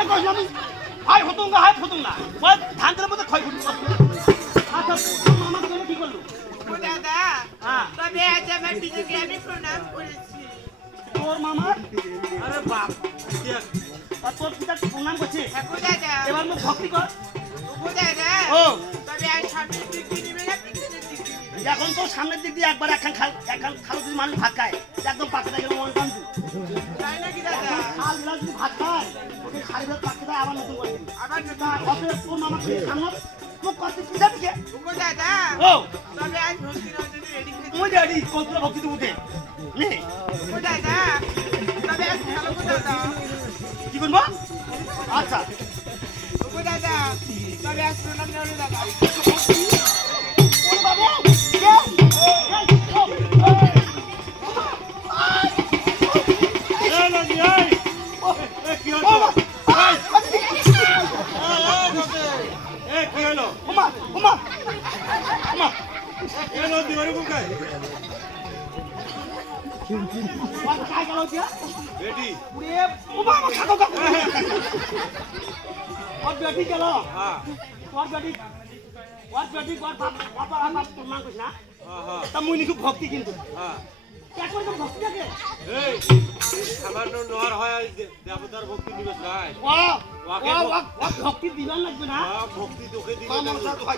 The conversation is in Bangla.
কে কইছ আমি হাই হতুঙ্গা ওই ধানের মধ্যে খই ফুটু আচ্ছা তোর মামা কেন কি করলো ও দাদা হ্যাঁ তবে আজ আমার পিতাকে আমি প্রণাম করেছি তোর মামা আরে বাপ দেখ আর তোর পিতা প্রণাম করছে ও দাদা এবার মুখ ভক্তি কর ও দাদা ও তবে আজ সামনের দিক দিয়ে নেবে না পিছনের দিক দিয়ে নেবে? এখন তো সামনের দিক দিয়ে একবার একখান খালো যদি মানুষ ভাত খায় একদম পাকে গেলে মন কান্দু তাই নাকি দাদা খাল দিলা যদি ভাত খায় ওকে সারি ভাত পাকে দেয় আবার নতুন করে দিবি। আবার তা অতএব তোর মামা তুই সামনে মুখ করতে কি যাবি কে ও দাদা ও তবে আজ ভক্তি রঞ্জনে রেডি হয়েছে তুই রেডি কত ভক্তি দেবো দে নে ও দাদা তবে আজ খেলো গো দাদা কি করবো আচ্ছা ও দাদা তবে আজ প্রণাম নেওয়া দাদা ওরে বাবু এ লাগি এই এ কি হলো এ কি হলো ওমা ওমা ওমা এ নদী বাড়ি কোথায় কাই গেল দিয়া বেটি ওরে ওমা খাকো খাকো ওর বেটি গেল হ্যাঁ ওর বেটি ওর বাবা আমার তোর মা কইছ না হ্যাঁ তা মুই নিকু ভক্তি কিন্তু হ্যাঁ একবার তো ভক্তি থাকে এই সামান্য নহর হয় দেবতার ভক্তি দিবস নাই ও ভক্তি দিবান লাগবে না ভক্তি তোকে দিবে মামা